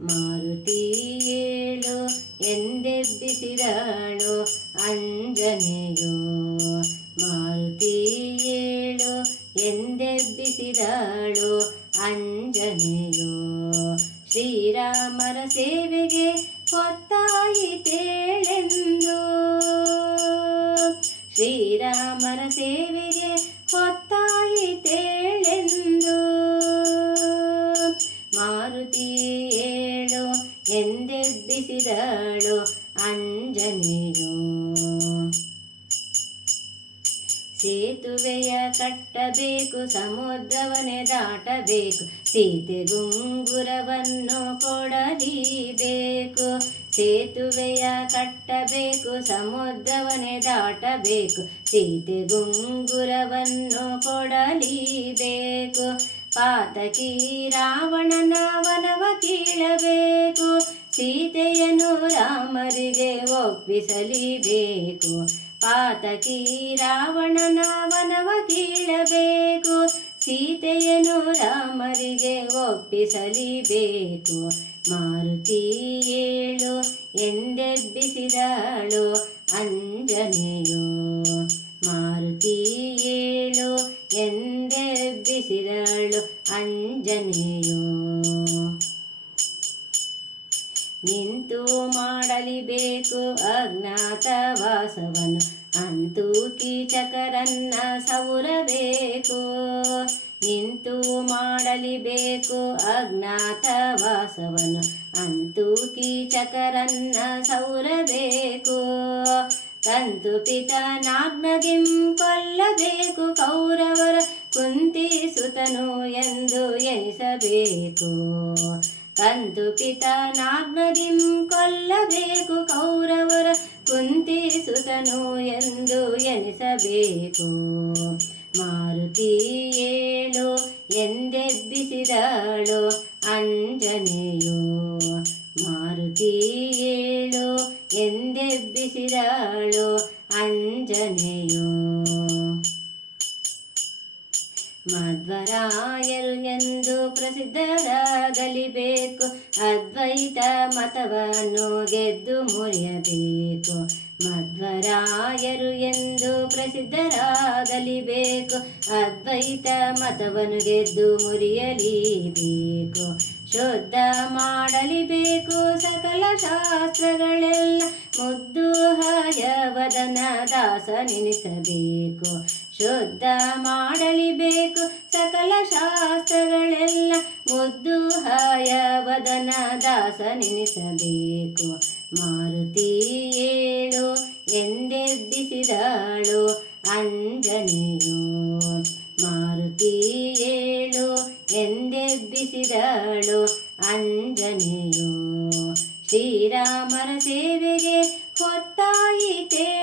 ಮಾರುತಿ ಏಳು ಎಂದೆಬ್ಬಿಸಿದಳು ಅಂಜನೆಯು? ಮಾರುತಿ ಏಳು ಎಂದೆಬ್ಬಿಸಿದಳು ಅಂಜನೆಯು? ಶ್ರೀರಾಮರ ಸೇವೆಗೆ ಹೊತ್ತಾಯಿತೇಳೆಂದು? ಶ್ರೀರಾಮರ ಸೇವೆಗೆ ಸೇತುವೆಯ ಕಟ್ಟಬೇಕು, ಸಮುದ್ರವನ್ನೇ ದಾಟಬೇಕು, ಸೀತೆ ಗುಂಗುರವನ್ನು ಕೊಡಲಿಬೇಕು ಸೇತುವೆಯ ಕಟ್ಟಬೇಕು, ಸಮುದ್ರವನ್ನೇ ದಾಟಬೇಕು, ಸೀತೆ ಗುಂಗುರವನ್ನು ಕೊಡಲಿಬೇಕು. ಪಾತಕಿ ರಾವಣನ ವನವ ಕೀಳಬೇಕು, ಸೀತೆಯನ್ನು ರಾಮರಿಗೆ ಒಪ್ಪಿಸಲಿಬೇಕು. ಪಾತಕಿ ರಾವಣನ ವನವ ಕೀಳಬೇಕು ಸೀತೆಯನ್ನು ರಾಮರಿಗೆ ಒಪ್ಪಿಸಲಿಬೇಕು. ಮಾರುತಿ ಏಳು ಎಂದೆಬ್ಬಿಸಿದಳು ಅಂಜನೆಯು. ಮಾರುತಿ ಏಳು ಎಂದೆಬ್ಬಿಸಿದಳು ಅಂಜನೆಯು. ನಿಂತು ಮಾಡಲಿಬೇಕು ಅಜ್ಞಾತವಾಸವನ್ನು. ಅಂತೂ ಕೀಚಕರನ್ನ ಸೌರಬೇಕು ನಿಂತು ಮಾಡಲಿಬೇಕು ಅಜ್ಞಾತವಾಸವನ್ನು. ಅಂತೂ ಕೀಚಕರನ್ನ ಸೌರಬೇಕು ತಂತು ಪಿತನಾಗ್ನಗಿಂ ಕೊಲ್ಲಬೇಕು. ಕೌರವರ ಕುಂತಿಸುತನು ಎಂದು ಎನಿಸಬೇಕು ಕಂತು ಪಿತನಾಗ್ನಗಿಂ ಕೊಲ್ಲಬೇಕು ಕೌರವರ ಕುಂತಿಸುತನು ಎಂದು ಎನಿಸಬೇಕು ಮಾರುತಿ ಏಳು ಎಂದೆಬ್ಬಿಸಿದಳು ಅಂಜನೆಯು ಮಾರುತಿ ಏಳು ಎಂದೆಬ್ಬಿಸಿದಳು ಅಂಜನೆಯು ಮಧ್ವರಾಯರು ಎಂದು ಪ್ರಸಿದ್ಧರಾಗಲಿಬೇಕು. ಅದ್ವೈತ ಮತವನ್ನು ಗೆದ್ದು ಮುರಿಯಬೇಕು. ಮಧ್ವರಾಯರು ಎಂದು ಪ್ರಸಿದ್ಧರಾಗಲಿಬೇಕು. ಅದ್ವೈತ ಮತವನ್ನು ಗೆದ್ದು ಮುರಿಯಲಿಬೇಕು. ಶುದ್ಧ ಮಾಡಲಿಬೇಕು ಸಕಲ ಶಾಸ್ತ್ರಗಳೆಲ್ಲ. ಮುದ್ದು ಹಯವದನ ದಾಸ ನೆನೆಸಬೇಕು ಶುದ್ಧ ಮಾಡಲಿಬೇಕು ಸಕಲ ಶಾಸ್ತ್ರಗಳೆಲ್ಲ. ಮುದ್ದು ಹಯವದನ ದಾಸ ನೆನೆಸಬೇಕು. ಮಾರುತಿ ಏಳು ಎಂದೆಬ್ಬಿಸಿದಾಳು ಅಂಜನೆಯು. ಮಾರುತಿ ಏಳು ಎಂದೆಬ್ಬಿಸಿದಾಳು ಅಂಜನೆಯು. ಶ್ರೀರಾಮರ ಸೇವೆಗೆ ಹೊತ್ತಾಯಿತೇಳೆಂದು